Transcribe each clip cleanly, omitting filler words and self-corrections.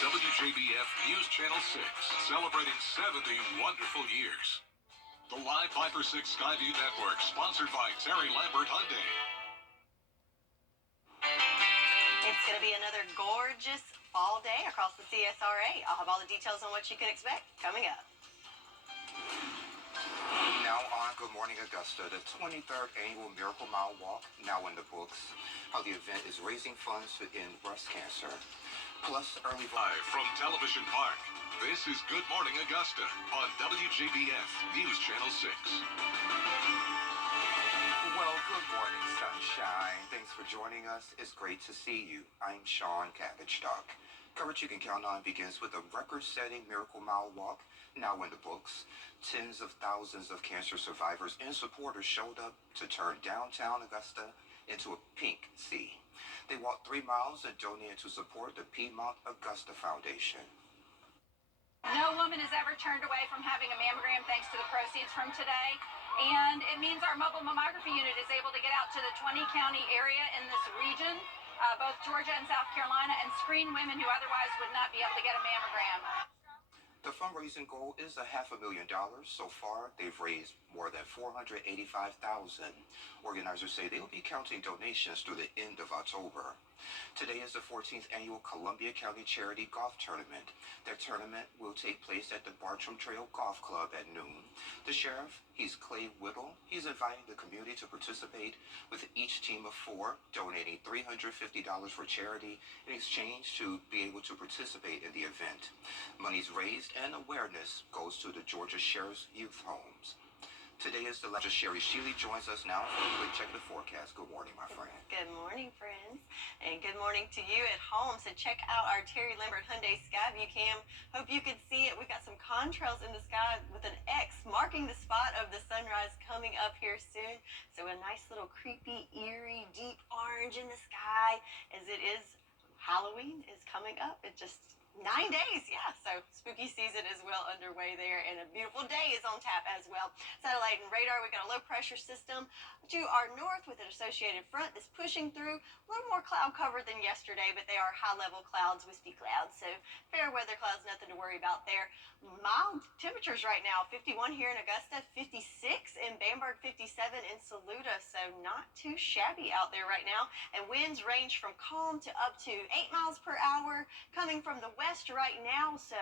WJBF News Channel 6, celebrating 70 wonderful years. The Live Viper 6 Skyview Network, sponsored by Terry Lambert Hyundai. It's going to be another gorgeous fall day across the CSRA. I'll have all the details on what you can expect coming up. Now on Good Morning Augusta, the 23rd Annual Miracle Mile Walk, now in the books. How the event is raising funds to end breast cancer. Plus, early Live from Television Park, this is Good Morning Augusta on WJBF News Channel 6. Well, good morning, sunshine. Thanks for joining us. It's great to see you. I'm Sean Cabbage-Stock. Coverage you can count on begins with a record-setting Miracle Mile Walk, now in the books. Tens of thousands of cancer survivors and supporters showed up to turn downtown Augusta into a pink sea. They walked 3 miles and donated to support the Piedmont Augusta Foundation. No woman has ever turned away from having a mammogram thanks to the proceeds from today. And it means our mobile mammography unit is able to get out to the 20-county area in this region, both Georgia and South Carolina, and screen women who otherwise would not be able to get a mammogram. The fundraising goal is $500,000. So far, they've raised more than $485,000. Organizers say they will be counting donations through the end of October. Today is the 14th annual Columbia County Charity Golf Tournament. Their tournament will take place at the Bartram Trail Golf Club at noon. The sheriff, he's Clay Whittle. He's inviting the community to participate, with each team of 4 donating $350 for charity in exchange to be able to participate in the event. Monies raised and awareness goes to the Georgia Sheriff's Youth Homes. Today is the legend. Sherry Sheely joins us now for a quick check of the forecast. Good morning, my friend. Good morning, friends. And good morning to you at home. So check out our Terry Lambert Hyundai Skyview cam. Hope you can see it. We've got some contrails in the sky with an X marking the spot of the sunrise coming up here soon. So a nice little creepy, eerie, deep orange in the sky as it is Halloween is coming up. It just 9 days, yeah. So spooky season is well underway there, and a beautiful day is on tap as well. Satellite and radar, we've got a low pressure system to our north with an associated front that's pushing through. A little more cloud cover than yesterday, but they are high level clouds, wispy clouds. So fair weather clouds, nothing to worry about there. Mild temperatures right now, 51 here in Augusta, 56 in Bamberg, 57 in Saluda. So not too shabby out there right now. And winds range from calm to up to 8 miles per hour coming from the west right now, so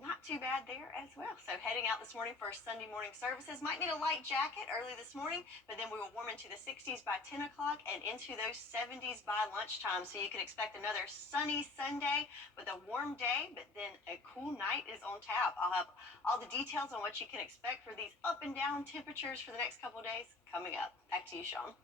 not too bad there as well. So heading out this morning for Sunday morning services. Might need a light jacket early this morning, but then we will warm into the 60s by 10 o'clock and into those 70s by lunchtime. So you can expect another sunny Sunday with a warm day, but then a cool night is on tap. I'll have all the details on what you can expect for these up and down temperatures for the next couple of days coming up. Back to you, Sean.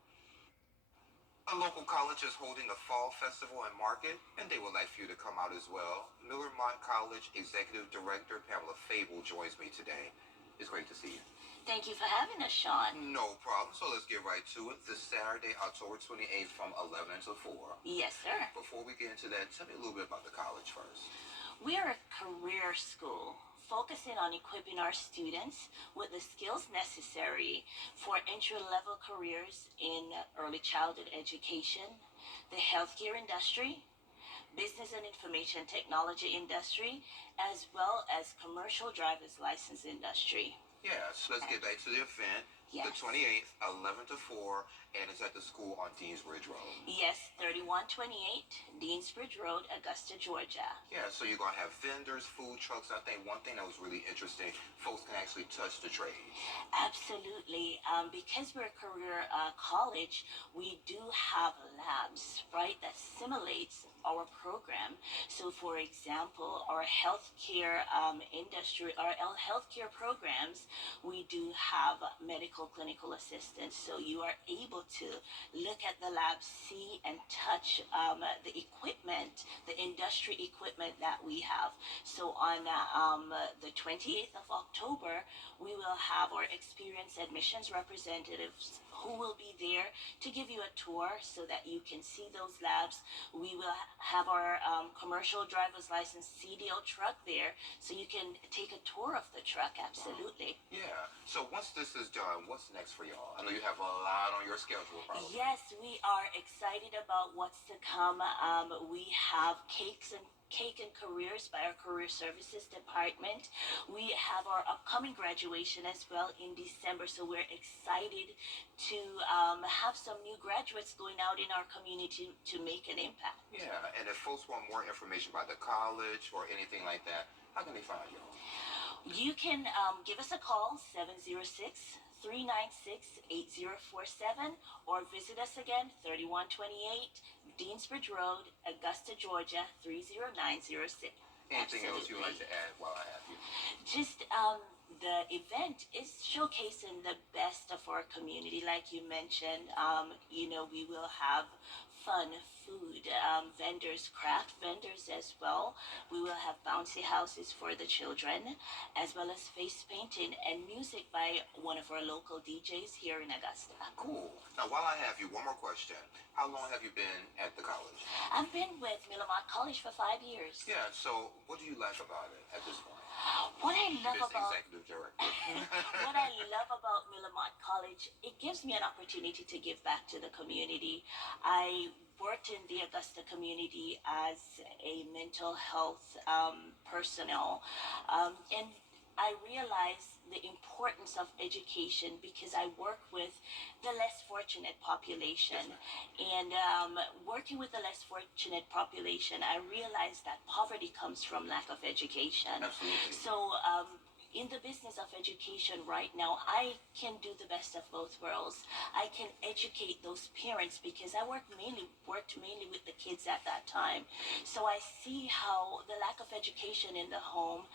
A local college is holding a fall festival and market, and they would like for you to come out as well. Millermont College Executive Director Pamela Fable joins me today. It's great to see you. Thank you for having us, Sean. No problem. So let's get right to it. This Saturday, October 28th from 11 to 4. Yes, sir. Before we get into that, tell me a little bit about the college first. We're a career school focusing on equipping our students with the skills necessary for entry-level careers in early childhood education, the healthcare industry, business and information technology industry, as well as commercial driver's license industry. Yeah, so let's get back to the event. Yes. The 28th, 11 to 4, and it's at the school on Deansbridge Road. Yes, 3128 Deansbridge Road, Augusta, Georgia. Yeah, so you're going to have vendors, food trucks. I think one thing that was really interesting, folks can actually touch the trade. Absolutely. Because we're a career college, we do have labs, right, that simulates our program. So, for example, our healthcare industry, our healthcare programs, we do have medical clinical assistants. So you are able to look at the lab, see and touch the equipment, the industry equipment that we have. So on the 28th of October, we will have our experienced admissions representatives who will be there to give you a tour so that you can see those labs. We will have our commercial driver's license CDL truck there so you can take a tour of the truck. Absolutely. Yeah. So once this is done, what's next for y'all? I know you have a lot on your schedule, probably. Yes, we are excited about what's to come. We have cakes and Cake and Careers by our Career Services Department. We have our upcoming graduation as well in December, so we're excited to have some new graduates going out in our community to make an impact. Yeah, and if folks want more information about the college or anything like that, how can they find you? You can give us a call, 706-396-8047, or visit us again, 3128 Deansbridge Road, Augusta, Georgia, 30906. Anything else you would like to add while I have you? Just the event is showcasing the best of our community, like you mentioned. We will have fun food vendors, craft vendors as well. We will have bouncy houses for the children, as well as face painting and music by one of our local DJs here in Augusta. Cool. Now, while I have you, one more question. How long have you been at the college? I've been with Millamont College for 5 years. Yeah, so what do you like about it at this point? What I love Miss about Executive Director. what I love about Millamont College, it gives me an opportunity to give back to the community. I worked in the Augusta community as a mental health personnel, and I realized the importance of education because I work with the less fortunate population. And working with the less fortunate population, I realized that poverty comes from lack of education. Absolutely. So, in the business of education right now, I can do the best of both worlds. I can educate those parents because I worked mainly with the kids at that time. So I see how the lack of education in the home,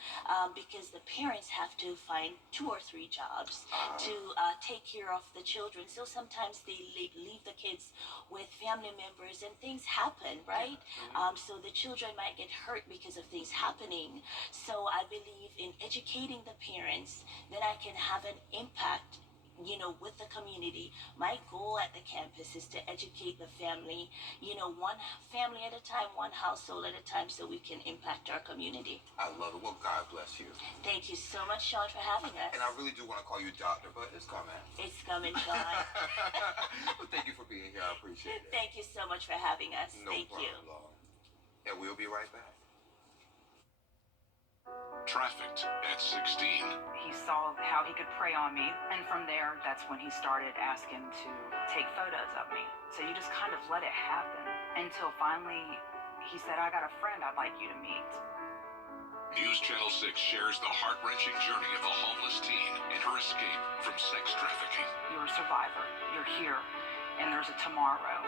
because the parents have to find 2 or 3 jobs to take care of the children. So sometimes they leave the kids with family members and things happen, right? So the children might get hurt because of things happening. So I believe in educating the parents, then I can have an impact, with the community. My goal at the campus is to educate the family, one family at a time, one household at a time, so we can impact our community. I love it. Well, God bless you. Thank you so much, Sean, for having us. And I really do want to call you doctor, but it's coming. It's coming, Sean. Well, thank you for being here. I appreciate it. Thank you so much for having us. No Thank problem, you. Lord. And we'll be right back. Trafficked at 16. He saw how he could prey on me, and from there, that's when he started asking to take photos of me. So you just kind of let it happen until finally he said, I got a friend I'd like you to meet. News Channel 6 shares the heart-wrenching journey of a homeless teen and her escape from sex trafficking. You're a survivor. You're here, and there's a tomorrow.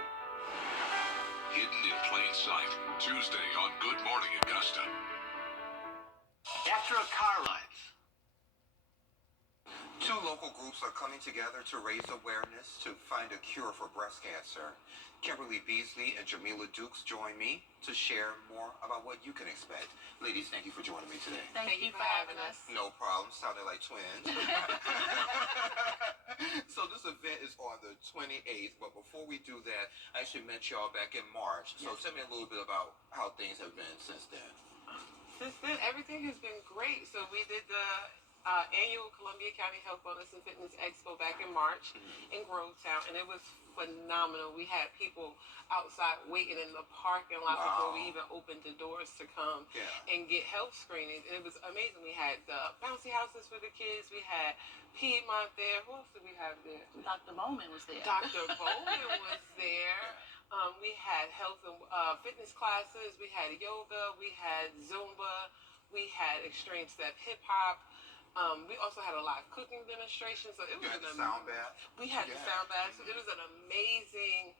Hidden in plain sight. Tuesday on Good Morning Augusta. After a car lights. 2 local groups are coming together to raise awareness to find a cure for breast cancer. Kimberly Beasley and Jamila Dukes join me to share more about what you can expect. Ladies, thank you for joining me today. Thank you for having us. No problem. Sounded like twins. So this event is on the 28th, but before we do that, I actually met y'all back in March. So tell me a little bit about how things have been since then. Since then, everything has been great. So we did the annual Columbia County Health Wellness and Fitness Expo back in March in Grovetown, and it was phenomenal. We had people outside waiting in the parking lot before we even opened the doors to come and get health screenings, and it was amazing. We had the bouncy houses for the kids. We had Piedmont there. Who else did we have there? Dr. Bowman was there. Dr. Bowman was there. We had health and fitness classes. We had yoga. We had Zumba. We had extreme step hip hop. We also had a live cooking demonstration. So it was You had the sound bath? We had the sound bath. So it was an amazing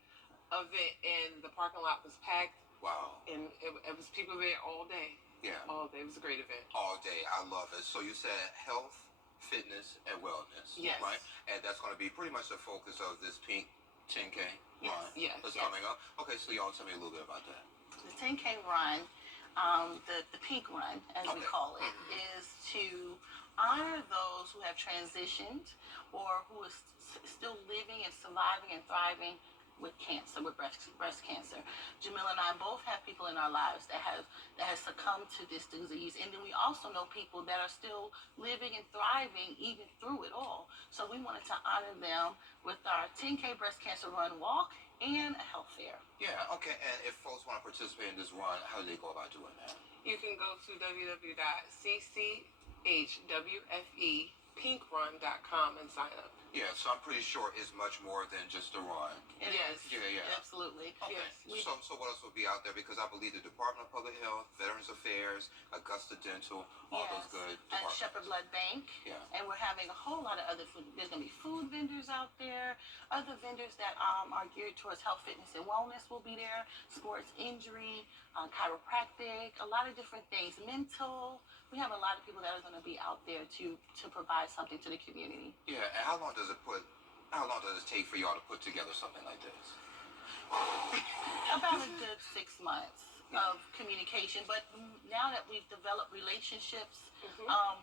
event, and the parking lot was packed. Wow. And it was people there all day. Yeah. All day. It was a great event. All day. I love it. So you said health, fitness, and wellness. Yes. Right? And that's going to be pretty much the focus of this pink 10K run. Yes. That's coming up. Okay, so y'all tell me a little bit about that. The 10K run, the pink run, as we call it, is to honor those who have transitioned or who are still living and surviving and thriving with cancer, with breast cancer. Jamila and I both have people in our lives that have succumbed to this disease, and then we also know people that are still living and thriving even through it all. So we wanted to honor them with our 10K breast cancer run walk and a health fair. Yeah, okay. And if folks want to participate in this run, how do they go about doing that? You can go to www.ccHWFEpinkrun.com and sign up. Yeah, so I'm pretty sure it's much more than just a run. It Yes. is. Yeah. Absolutely. Okay. Yes. So what else will be out there? Because I believe the Department of Public Health, Veterans Affairs, Augusta Dental, all those good And departments. Shepherd Blood Bank. Yeah. And we're having a whole lot of other food. There's going to be food vendors out there, other vendors that are geared towards health, fitness, and wellness will be there, sports injury, chiropractic, a lot of different things, mental. We have a lot of people that are going to be out there to provide something to the community. Yeah, and how long does it take for y'all to put together something like this? About a good 6 months of communication, but now that we've developed relationships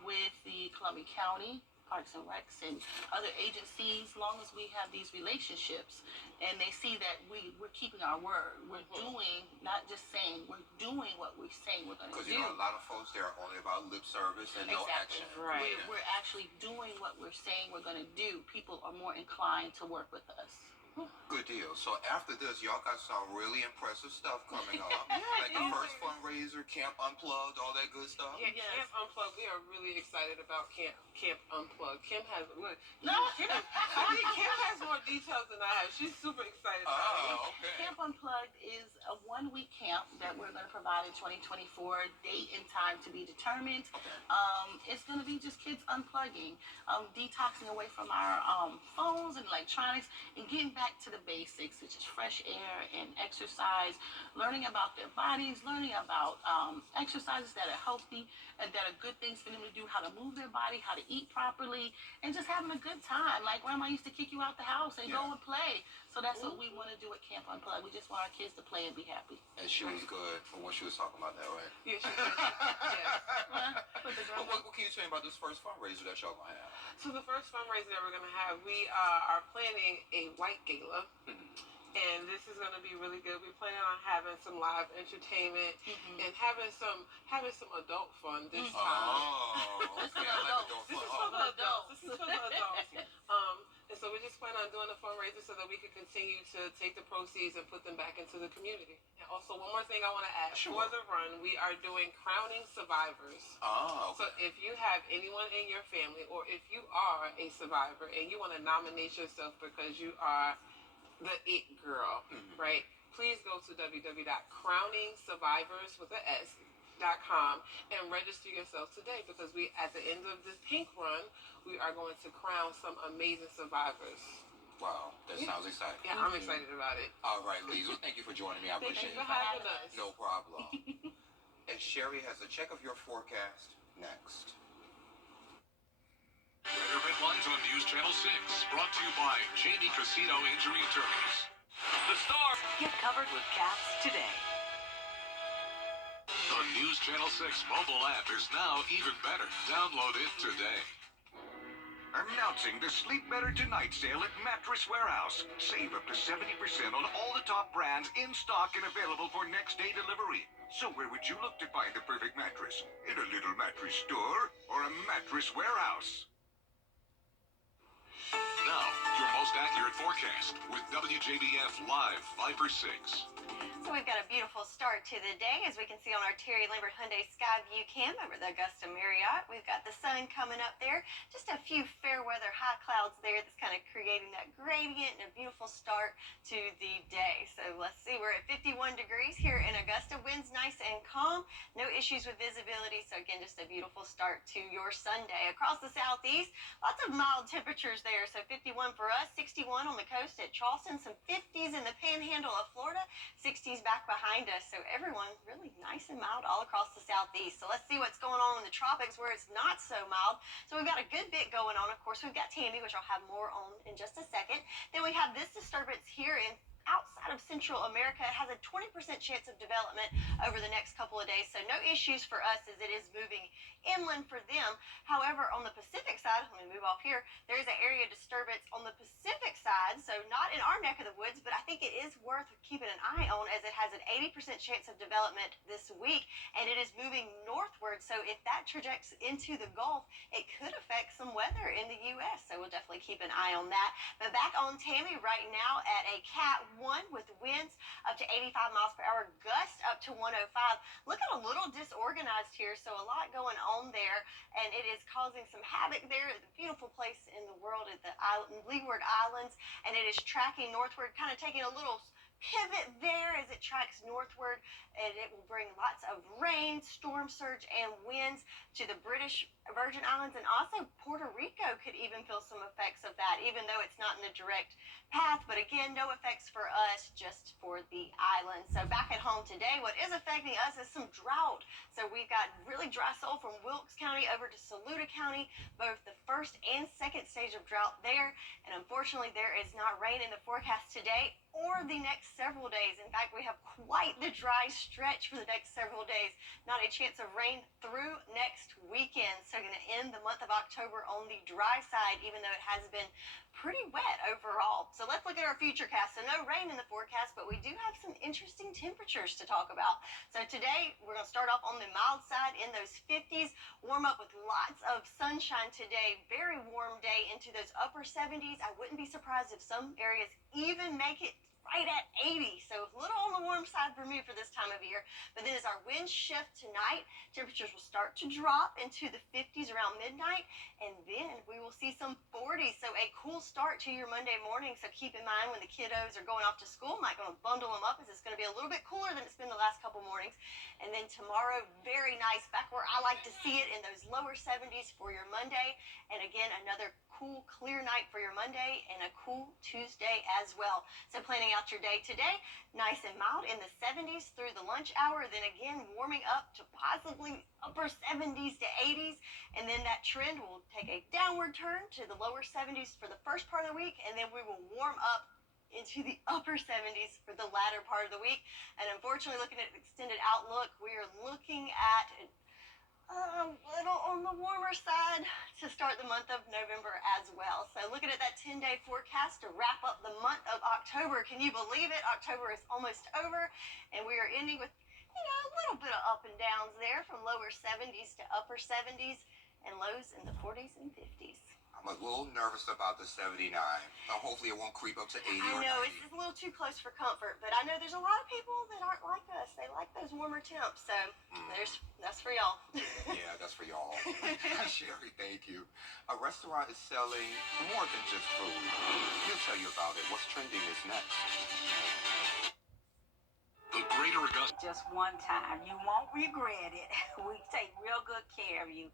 with the Columbia County Parks and Recs and other agencies, long as we have these relationships and they see that we're keeping our word, we're doing, not just saying, we're doing what we're saying we're going to do. Because a lot of folks there are only about lip service and no action. Right. We're actually doing what we're saying we're going to do. People are more inclined to work with us. Good deal. So after this, y'all got some really impressive stuff coming up. Like the first fundraiser, Camp Unplugged, all that good stuff. Yeah, Yes. Camp Unplugged. We are really excited about Camp Unplugged. Kim has Kim has more details than I have. She's super excited about it. Oh, okay. Camp Unplugged is a 1-week camp that we're going to provide in 2024. Date and time to be determined. It's going to be just kids unplugging, detoxing away from our phones and electronics, and getting back to the basics, which is fresh air and exercise, learning about their bodies, learning about exercises that are healthy and that are good things for them to do, how to move their body, how to eat properly, and just having a good time. Like Grandma used to kick you out the house and go and play. So that's what we want to do at Camp Unplugged. We just want our kids to play and be happy. And she was good from what she was talking about that, right? Yeah, she did. What can you tell me about this first fundraiser that y'all gonna have? So the first fundraiser that we're going to have, we are planning a white gala. And this is going to be really good. We're planning on having some live entertainment and having some adult fun this time. Oh, okay. I like adult This fun. is for the adults. This is for the adults. And so we just plan on doing a fundraiser so that we can continue to take the proceeds and put them back into the community. And also, one more thing I want to add. Sure. For the run, we are doing crowning survivors. Oh, So if you have anyone in your family or if you are a survivor and you want to nominate yourself because you are the it girl, right? Please go to www.crowningsurvivors.com and register yourself today because we, at the end of this pink run, we are going to crown some amazing survivors. wow. That sounds exciting. Yeah, I'm excited about it. All right, Lisa, thank you for joining me. I Thank appreciate you it. for having us. No problem. And Sherry has a check of your forecast next. Weather headlines on News Channel 6, brought to you by Jamie Casino Injury Attorneys. The Star. Get covered with CAPS today. The News Channel 6 mobile app is now even better. Download it today. Announcing the Sleep Better Tonight sale at Mattress Warehouse. Save up to 70% on all the top brands in stock and available for next day delivery. So where would you look to find the perfect mattress? In a little mattress store or a Mattress Warehouse? Now, your most accurate forecast with WJBF Live Viper 6. So we've got a beautiful start to the day, as we can see on our Terry Lambert Hyundai Skyview cam over the Augusta Marriott. We've got the sun coming up there. Just a few fair weather high clouds there that's kind of creating that gradient and a beautiful start to the day. So let's see, we're at 51 degrees here in Augusta. Wind's nice and calm. No issues with visibility. So again, just a beautiful start to your Sunday. Across the southeast, lots of mild temperatures there. So 51 for us, 61 on the coast at Charleston, some 50s in the panhandle of Florida, 60s back behind us. So everyone really nice and mild all across the southeast. So let's see what's going on in the tropics where it's not so mild. So we've got a good bit going on. Of course, we've got Tammy, which I'll have more on in just a second. Then we have this disturbance here in outside of Central America. It has a 20% chance of development over the next couple of days. So no issues for us as it is moving inland for them. However, on the Pacific side, let me move off here, there is an area disturbance on the Pacific side. So not in our neck of the woods, but I think it is worth keeping an eye on as it has an 80% chance of development this week. And it is moving northward. So if that trajects into the Gulf, it could affect some weather in the U.S. So we'll definitely keep an eye on that. But back on Tammy right now at a Cat 1 with winds up to 85 miles per hour, gusts up to 105. Looking a little disorganized here, so a lot going on there, and it is causing some havoc there at the beautiful place in the world at the Leeward Islands, and it is tracking northward, kind of taking a little pivot there as it tracks northward, and it will bring lots of rain, storm surge, and winds to the British Virgin Islands, and also Puerto Rico could even feel some effects of that, even though it's not in the direct path. But again, no effects for us, just for the islands. So back at home today, what is affecting us is some drought. So we've got really dry soil from Wilkes County over to Saluda County, both the first and second stage of drought there. And unfortunately, there is not rain in the forecast today or the next several days. In fact, we have quite the dry stretch for the next several days. Not a chance of rain through next weekend. So going to end the month of October on the dry side, even though it has been pretty wet overall. So let's look at our futurecast. So no rain in the forecast, but we do have some interesting temperatures to talk about. So today, we're going to start off on the mild side in those 50s, warm up with lots of sunshine today, very warm day into those upper 70s. I wouldn't be surprised if some areas even make it right at 80, so a little on the warm side for me for this time of year. But then as our winds shift tonight, temperatures will start to drop into the 50s around midnight, and then we will see some 40s, so a cool start to your Monday morning. So keep in mind when the kiddos are going off to school, might going to bundle them up as it's going to be a little bit cooler than it's been the last couple mornings. And then tomorrow, very nice, back where I like to see it in those lower 70s for your Monday. And again, another cool, clear night for your Monday and a cool Tuesday as well. So planning out your day today, nice and mild in the 70s through the lunch hour, then again warming up to possibly upper 70s to 80s, and then that trend will take a downward turn to the lower 70s for the first part of the week, and then we will warm up into the upper 70s for the latter part of the week. And unfortunately, looking at the extended outlook, we are looking at a little on the warmer side to start the month of November as well. So looking at that 10-day forecast to wrap up the month of October. Can you believe it? October is almost over, and we are ending with, a little bit of up and downs there from lower 70s to upper 70s and lows in the 40s and 50s. I'm a little nervous about the 79. Hopefully it won't creep up to 80 I or know, 90. it's a little too close for comfort, but I know there's a lot of people that aren't like us. They like those warmer temps, so that's for y'all. Yeah, that's for y'all. Sherry, thank you. A restaurant is selling more than just food. We'll tell you about it. What's trending is next. The Greater Augusta. Just one time. You won't regret it. We take real good care of you.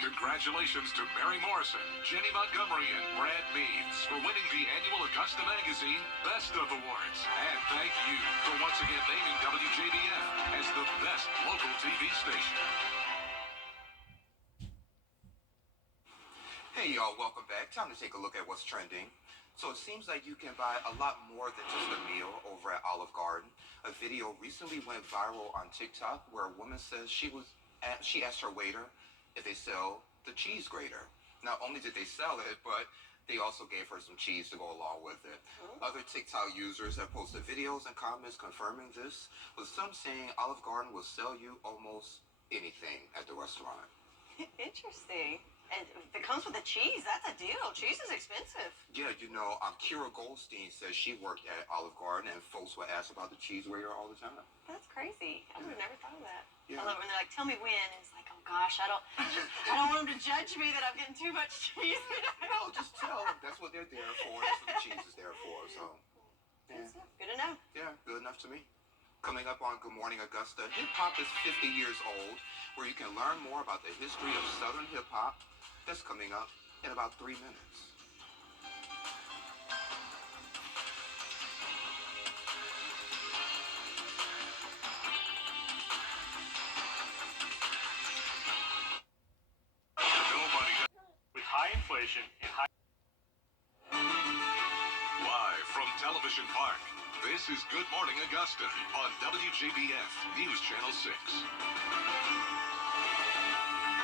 Congratulations to Mary Morrison, Jenny Montgomery, and Brad Meads for winning the annual Augusta Magazine Best of Awards. And thank you for once again naming WJBF as the best local TV station. Hey y'all, welcome back. Time to take a look at what's trending. So it seems like you can buy a lot more than just a meal over at Olive Garden. A video recently went viral on TikTok where a woman says she asked her waiter if they sell the cheese grater. Not only did they sell it, but they also gave her some cheese to go along with it. Other TikTok users have posted videos and comments confirming this, with some saying Olive Garden will sell you almost anything at the restaurant. Interesting. And if it comes with the cheese, that's a deal. Cheese is expensive. Yeah, Kira Goldstein says she worked at Olive Garden and folks would ask about the cheese grater all the time. That's crazy. I would have never thought of that. Yeah. I love it when they're like, tell me when. And it's like, oh gosh, I don't want them to judge me that I'm getting too much cheese. No, just tell them. That's what they're there for. That's what the cheese is there for. So, yeah. Good to know. Yeah, good enough to me. Coming up on Good Morning Augusta, hip-hop is 50 years old, where you can learn more about the history of Southern hip-hop. That's coming up in about 3 minutes. With high inflation and high... Live from Television Park, this is Good Morning Augusta on WJBF News Channel 6.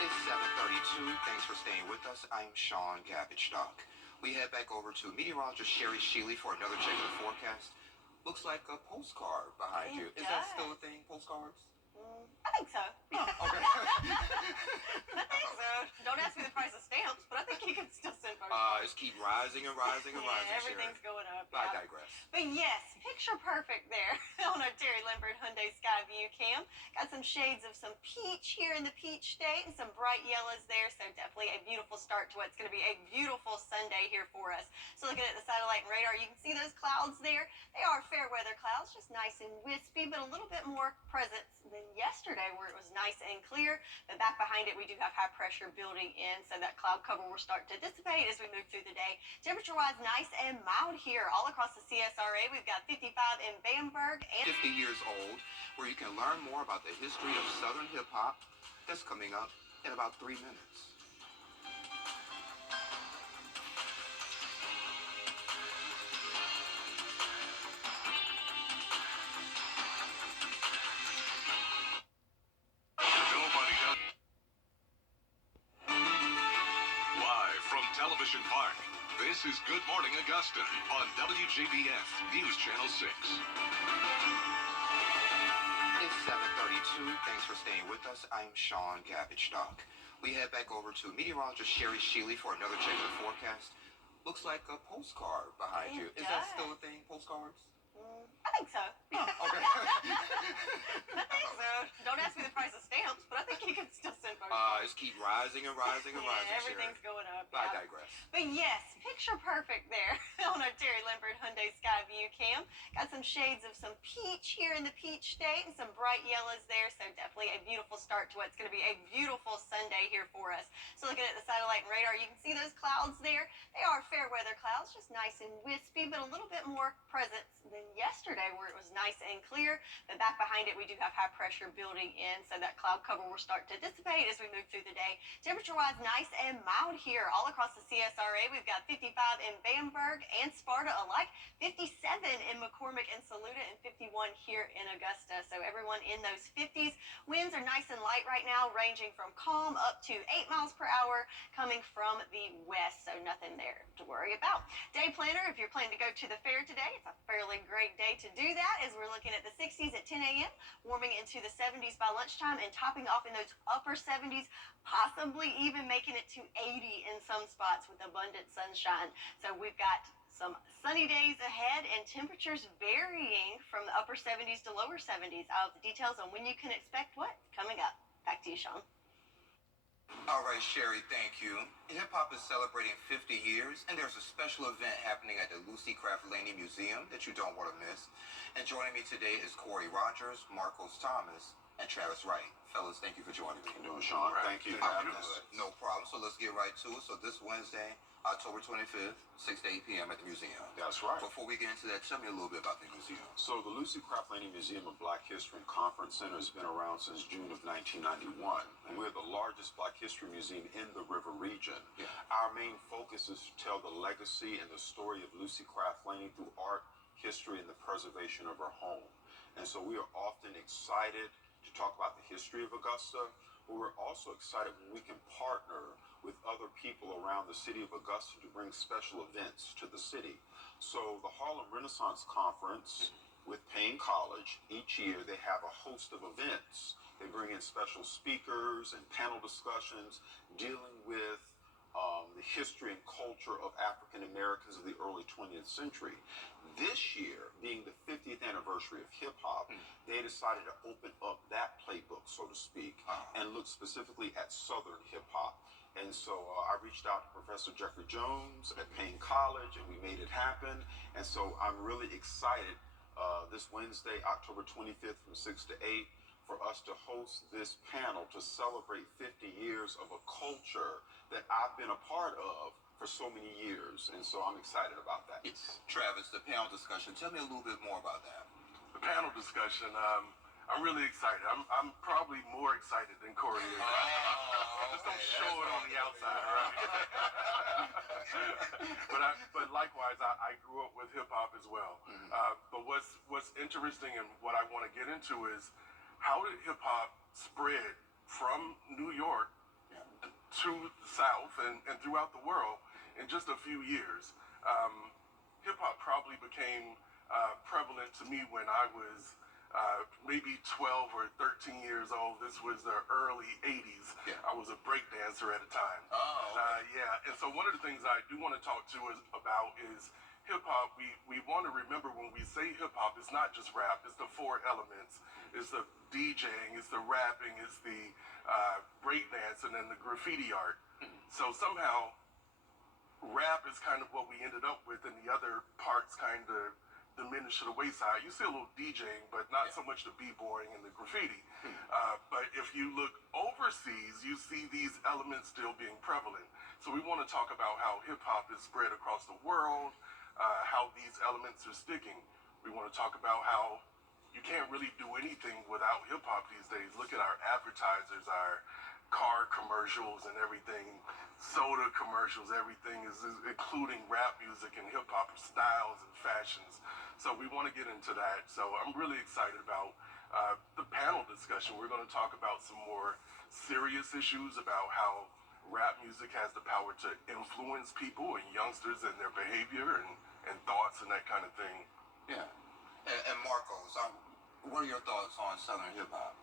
It's 7:32. Thanks for staying with us. I'm Sean Gabbichstock. We head back over to meteorologist Sherry Sheely for another check of the forecast. Looks like a postcard behind you. Is that still a thing, postcards? I think so. Oh, okay. I think so. Don't ask me the price of stamps, but I think you can still send postcards. It's keep rising and rising and rising, everything's Sherry. going up. I Yeah. digress. But yes, picture perfect there on our Terry Lambert Hyundai Skyview cam. Got some shades of some peach here in the peach state and some bright yellows there. So definitely a beautiful start to what's going to be a beautiful Sunday here for us. So looking at the satellite and radar, you can see those clouds there. They are fair weather clouds, just nice and wispy, but a little bit more presence than yesterday where it was nice and clear. But back behind it, we do have high pressure building in, so that cloud cover will start to dissipate as we move through the day. Temperature-wise, nice and mild here all across the CSRA. We've got 55 in Bamberg and 50 years old, where you can learn more about the history of Southern hip-hop. That's coming up in about 3 minutes. Nobody does. Live from Television Park, this is Good Morning Augusta on WJBF News Channel 6. It's 7:32. Thanks for staying with us. I'm Sean Gabbichstock. We head back over to meteorologist Sherry Sheely for another check of the forecast. Looks like a postcard behind you. Is that still a thing, postcards? I think so. Oh, okay. I think so. Don't ask me the price of stamps, but I think you can still send postcards. It's keep rising and rising and rising, Everything's Sherry. going up. I Yeah. digress. But yes, picture perfect there on our Terry Lambert Hyundai Skyview cam. Got some shades of some peach here in the peach state and some bright yellows there. So definitely a beautiful start to what's going to be a beautiful Sunday here for us. So looking at the satellite and radar, you can see those clouds there. They are fair weather clouds, just nice and wispy, but a little bit more presence than yesterday where it was nice and clear. But back behind it, we do have high pressure building in, so that cloud cover will start to dissipate as we move through the day. Temperature-wise, nice and mild here all across the CSRA. We've got 55 in Bamberg and Sparta alike, 57 in McCormick and Saluda, and 51 here in Augusta. So everyone in those 50s. Winds are nice and light right now, ranging from calm up to 8 miles per hour coming from the west. So nothing there to worry about. Day planner, if you're planning to go to the fair today, it's a fairly great day to do that as we're looking at the 60s at 10 a.m., warming into the 70s by lunchtime, and topping off in those upper 70s, possibly even making it to 80 in some spots with abundant sunshine. So we've got some sunny days ahead and temperatures varying from the upper 70s to lower 70s. I'll have the details on when you can expect what coming up. Back to you, Sean. All right, Sherry, thank you. Hip-hop is celebrating 50 years, and there's a special event happening at the Lucy Craft Laney Museum that you don't want to miss. And joining me today is Corey Rogers, Marcos Thomas, and Travis Wright. Fellas, thank you for joining me. How you doing, Sean? Thank you for having us. No problem. So let's get right to it. So this Wednesday, October 25th, 6 to 8 p.m. at the museum. That's right. Before we get into that, tell me a little bit about the museum. So the Lucy Craft Laney Museum of Black History and Conference Center has been around since June of 1991, and we're the largest Black History museum in the River region. Yeah. Our main focus is to tell the legacy and the story of Lucy Craft Laney through art, history, and the preservation of her home. And so we are often excited to talk about the history of Augusta, but we're also excited when we can partner with other people around the city of Augusta to bring special events to the city. So the Harlem Renaissance Conference with Payne College, each year they have a host of events. They bring in special speakers and panel discussions dealing with the history and culture of African Americans of the early 20th century. This year, being the 50th anniversary of hip-hop, they decided to open up that playbook, so to speak, and look specifically at Southern hip-hop. And so I reached out to Professor Jeffrey Jones at Payne College, and we made it happen. And so I'm really excited this Wednesday, October 25th from 6 to 8, for us to host this panel to celebrate 50 years of a culture that I've been a part of for so many years. And so I'm excited about that. Travis, the panel discussion, tell me a little bit more about that. The panel discussion, I'm really excited. I'm probably more excited than Corey is. Just don't show it on the outside, right? but likewise, I grew up with hip hop as well. But what's interesting and what I want to get into is how did hip hop spread from New York to the South and throughout the world in just a few years? Hip hop probably became prevalent to me when I was maybe 12 or 13 years old. This was the early 80s. I was a break dancer at a time. And so one of the things I do want to talk to about is hip hop, we want to remember when we say hip hop, it's not just rap. It's the four elements. It's the DJing, it's the rapping, it's the breakdance, and then the graffiti art. So somehow, rap is kind of what we ended up with, and the other parts kind of diminish to the wayside. You see a little DJing, but not so much the b-boying and the graffiti. But if you look overseas, you see these elements still being prevalent. So we want to talk about how hip-hop is spread across the world, how these elements are sticking. We want to talk about how you can't really do anything without hip-hop these days. Look at our advertisers, our car commercials and everything, soda commercials, everything is including rap music and hip-hop styles and fashions. So we want to get into that. So I'm really excited about the panel discussion. We're going to talk about some more serious issues about how rap music has the power to influence people and youngsters and their behavior and thoughts and that kind of thing. Yeah. And Marcos, what are your thoughts on Southern hip hop?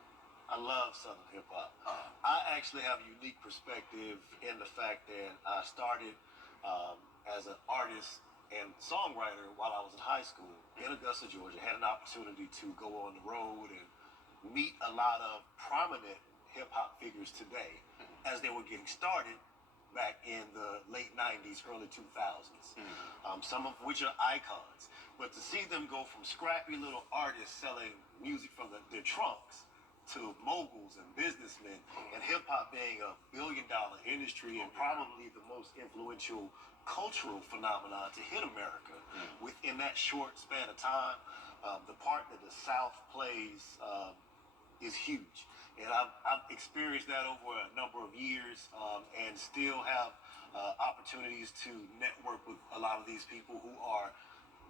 I love Southern hip hop. I actually have a unique perspective in the fact that I started as an artist and songwriter while I was in high school in Augusta, Georgia. Had an opportunity to go on the road and meet a lot of prominent hip hop figures today as they were getting started back in the late 90s, early 2000s. Some of which are icons. But to see them go from scrappy little artists selling music from their trunks to moguls and businessmen, and hip-hop being a billion-dollar industry and probably the most influential cultural phenomenon to hit America within that short span of time. The part that the South plays is huge. And I've experienced that over a number of years and still have opportunities to network with a lot of these people who are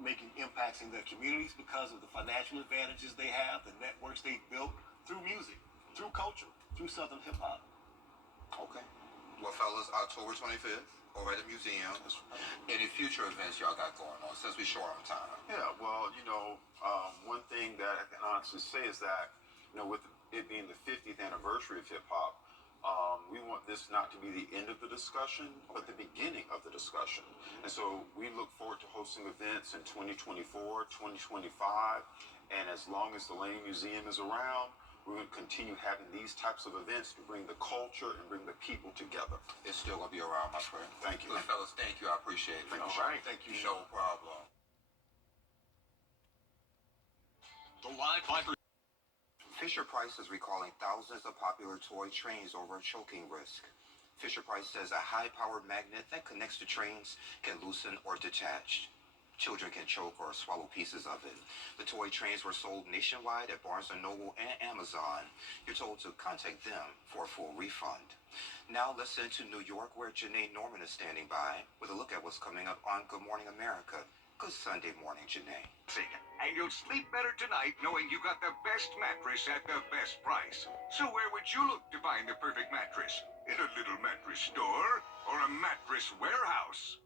making impacts in their communities because of the financial advantages they have, the networks they've built through music, through culture, through Southern hip hop. Okay. Well, fellas, October 25th, over at the museum. Any future events y'all got going on, since we short on time? Yeah, well, one thing that I can honestly say is that, with it being the 50th anniversary of hip hop, we want this not to be the end of the discussion, but the beginning of the discussion. And so we look forward to hosting events in 2024, 2025, and as long as the Lane Museum is around, we're going to continue having these types of events to bring the culture and bring the people together. It's still going to be around, my friend. Thank you. Well, fellas, thank you. I appreciate it. All right. Thank you. No problem. The live Viper. Fisher-Price is recalling thousands of popular toy trains over choking risk. Fisher-Price says a high-powered magnet that connects the trains can loosen or detach. Children can choke or swallow pieces of it. The toy trains were sold nationwide at Barnes & Noble and Amazon. You're told to contact them for a full refund. Now let's send to New York, where Janae Norman is standing by with a look at what's coming up on Good Morning America. Good Sunday morning, Janae. And you'll sleep better tonight knowing you got the best mattress at the best price. So where would you look to find the perfect mattress? In a little mattress store or a mattress warehouse?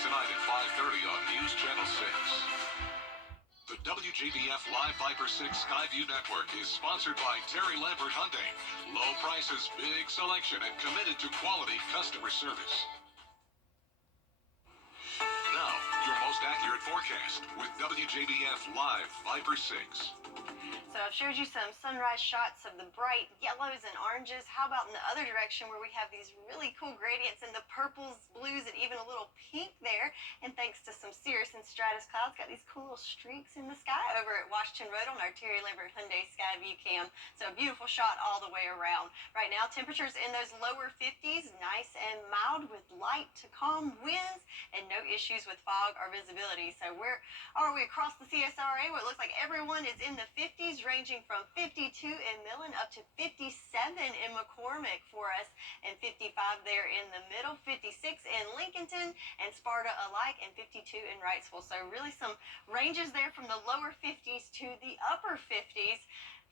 Tonight at 5:30 on News Channel 6. The WJBF Live Viper 6 Skyview Network is sponsored by Terry Lambert Hyundai. Low prices, big selection, and committed to quality customer service. Now, your most accurate forecast with WJBF Live Viper 6. So I've showed you some sunrise shots of the bright yellows and oranges. How about in the other direction where we have these really cool gradients in the purples, blues, and even a little pink there? And thanks to some cirrus and stratus clouds, got these cool little streaks in the sky over at Washington Road on our Terry Lambert Hyundai Skyview Cam. So a beautiful shot all the way around. Right now, temperatures in those lower 50s, nice and mild with light to calm winds and no issues with fog or visibility. So where are we across the CSRA? Well, it looks like everyone is in the 50s, ranging from 52 in Millen up to 57 in McCormick for us, and 55 there in the middle, 56 in Lincolnton and Sparta alike, and 52 in Wrightsville. So really some ranges there from the lower 50s to the upper 50s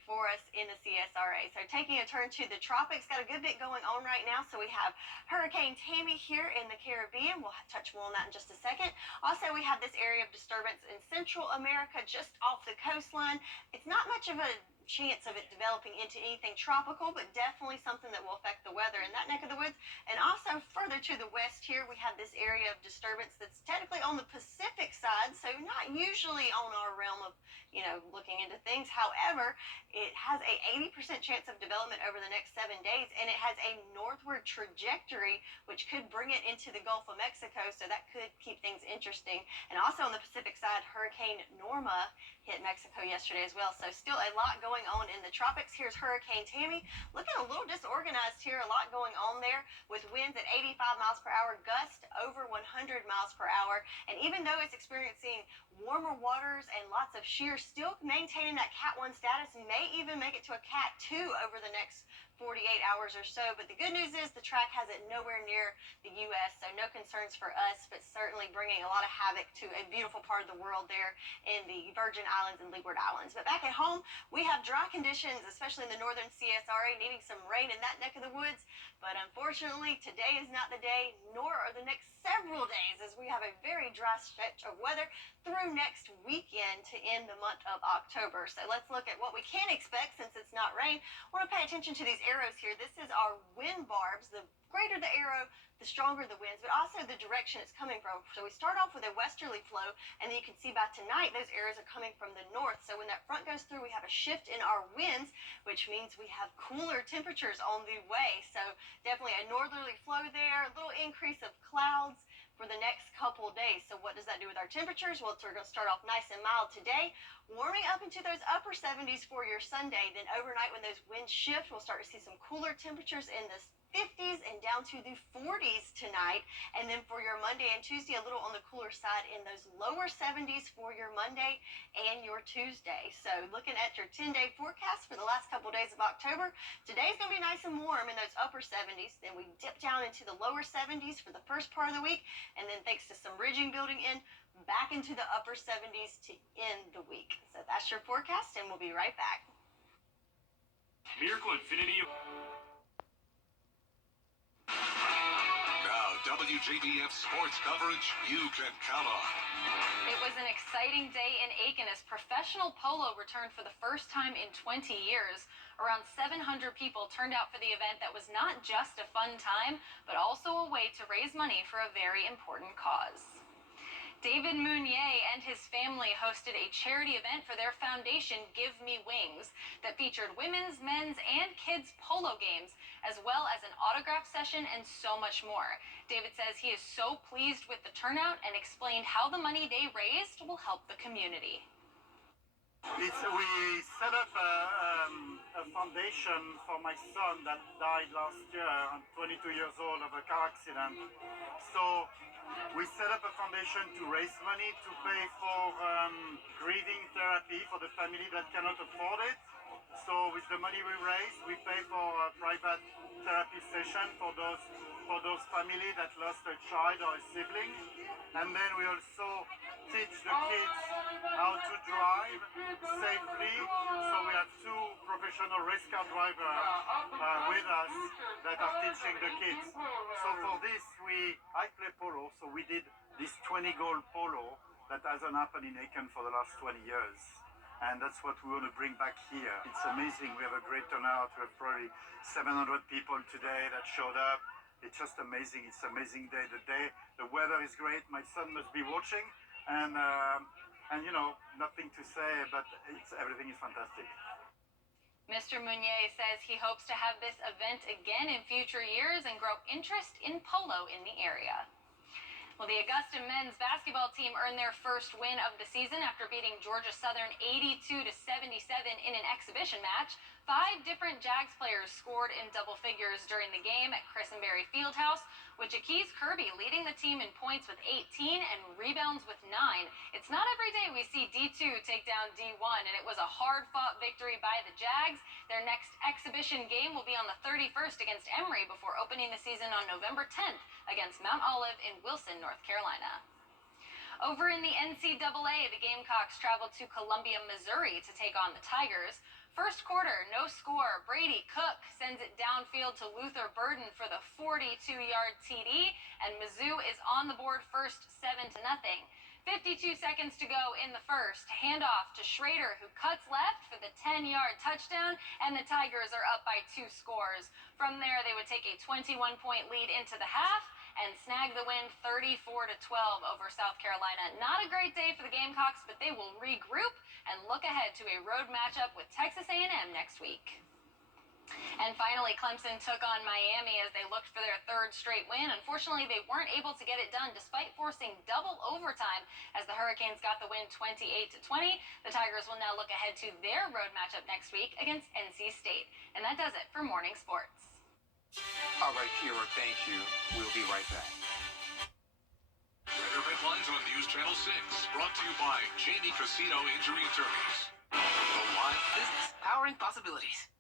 for us in the CSRA. So taking a turn to the tropics, got a good bit going on right now. So we have Hurricane Tammy here in the Caribbean. We'll touch more on that in just a second. Also, we have this area of disturbance in Central America just off the coastline. It's not much of a chance of it developing into anything tropical, but definitely something that will affect the weather in that neck of the woods. And also further to the west here, we have this area of disturbance that's technically on the Pacific side, so not usually on our realm of, looking into things. However, it has a 80% chance of development over the next 7 days, and it has a northward trajectory, which could bring it into the Gulf of Mexico, so that could keep things interesting. And also on the Pacific side, Hurricane Norma hit Mexico yesterday as well, so still a lot going on in the tropics. Here's Hurricane Tammy, looking a little disorganized here, a lot going on there with winds at 85 miles per hour, gusts over 100 miles per hour, and even though it's experiencing warmer waters and lots of shear, still maintaining that Cat 1 status, may even make it to a Cat 2 over the next 48 hours or so. But the good news is the track has it nowhere near the U.S., so no concerns for us, but certainly bringing a lot of havoc to a beautiful part of the world there in the Virgin Islands and Leeward Islands. But back at home, we have dry conditions, especially in the northern CSRA, needing some rain in that neck of the woods. But unfortunately, today is not the day, nor are the next several days, as we have a very dry stretch of weather through next weekend to end the month of October. So let's look at what we can expect since it's not rain. I want to pay attention to these arrows here. This is our wind barbs. The greater the arrow, the stronger the winds, but also the direction it's coming from. So we start off with a westerly flow, and then you can see by tonight those arrows are coming from the north. So when that front goes through, we have a shift in our winds, which means we have cooler temperatures on the way. So definitely a northerly flow there, a little increase of clouds for the next couple days. So what does that do with our temperatures? Well, we're going to start off nice and mild today, warming up into those upper 70s for your Sunday. Then overnight, when those winds shift, we'll start to see some cooler temperatures in the 50s and down to the 40s tonight. And then for your Monday and Tuesday, a little on the cooler side in those lower 70s for your Monday and your Tuesday. So looking at your 10-day forecast for the last couple of days of October, today's going to be nice and warm in those upper 70s. Then we dip down into the lower 70s for the first part of the week. And then thanks to some ridging building in, back into the upper 70s to end the week. So that's your forecast, and we'll be right back. Miracle Infinity. Now, WJBF sports coverage you can count on. It was an exciting day in Aiken as professional polo returned for the first time in 20 years. Around 700 people turned out for the event that was not just a fun time, but also a way to raise money for a very important cause. David Mounier and his family hosted a charity event for their foundation, Give Me Wings, that featured women's, men's, and kids' polo games, as well as an autograph session and so much more. David says he is so pleased with the turnout and explained how the money they raised will help the community. We set up a foundation for my son that died last year, 22 years old, of a car accident. So we set up a foundation to raise money to pay for grieving therapy for the family that cannot afford it. So with the money we raise, we pay for a private therapy session for those families that lost a child or a sibling. And then we also teach the kids how to drive safely. So we have two professional race car drivers with us that are teaching the kids. So for this, I play polo, so we did this 20-goal polo that hasn't happened in Aiken for the last 20 years. And that's what we want to bring back here. It's amazing. We have a great turnout. We have probably 700 people today that showed up. It's just amazing. It's an amazing day. The weather is great. My son must be watching. And nothing to say, but everything is fantastic. Mr. Mounier says he hopes to have this event again in future years and grow interest in polo in the area. Well, the Augusta men's basketball team earned their first win of the season after beating Georgia Southern 82-77 in an exhibition match. 5 different Jags players scored in double figures during the game at Christenberry Fieldhouse, with Jaquez Kirby leading the team in points with 18 and rebounds with 9. It's not every day we see D2 take down D1, and it was a hard-fought victory by the Jags. Their next exhibition game will be on the 31st against Emory before opening the season on November 10th against Mount Olive in Wilson, North Carolina. Over in the NCAA, the Gamecocks traveled to Columbia, Missouri to take on the Tigers. First quarter, no score. Brady Cook sends it downfield to Luther Burden for the 42-yard TD, and Mizzou is on the board first, 7-0. 52 seconds to go in the first. Handoff to Schrader, who cuts left for the 10-yard touchdown, and the Tigers are up by 2 scores. From there, they would take a 21-point lead into the half and snag the win 34-12 over South Carolina. Not a great day for the Gamecocks, but they will regroup and look ahead to a road matchup with Texas A&M next week. And finally, Clemson took on Miami as they looked for their 3rd straight win. Unfortunately, they weren't able to get it done despite forcing double overtime as the Hurricanes got the win 28-20. The Tigers will now look ahead to their road matchup next week against NC State. And that does it for Morning Sports. All right, Kira, thank you. We'll be right back. Weather headlines on News Channel 6, brought to you by Jamie Casino Injury Attorneys. The live business powering possibilities.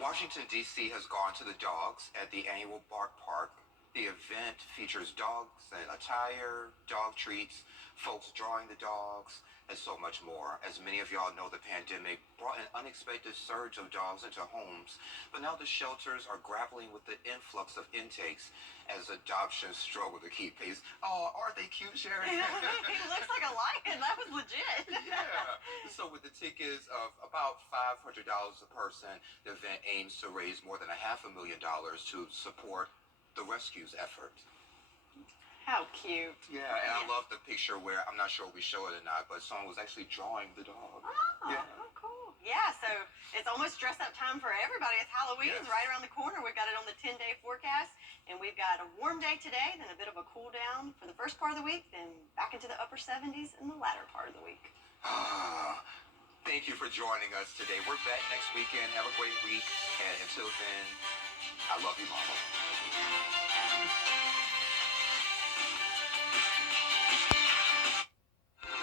Washington, D.C. has gone to the dogs at the annual Bark Park. The event features dogs and attire, dog treats, folks drawing the dogs, and so much more. As many of y'all know, the pandemic brought an unexpected surge of dogs into homes, but now the shelters are grappling with the influx of intakes as adoptions struggle to keep pace. Oh, aren't they cute, Sharon? He looks like a lion. That was legit. Yeah. So with the tickets of about $500 a person, the event aims to raise more than $500,000 to support the rescues effort. How cute. Yeah, and I love the picture where, I'm not sure if we show it or not, but someone was actually drawing the dog. Oh, cool. Yeah, so it's almost dress up time for everybody. It's Halloween's right around the corner. We've got it on the 10-day forecast, and we've got a warm day today, then a bit of a cool down for the first part of the week, then back into the upper 70s in the latter part of the week. Thank you for joining us today. We're back next weekend. Have a great week, and until then, I love you, Mama.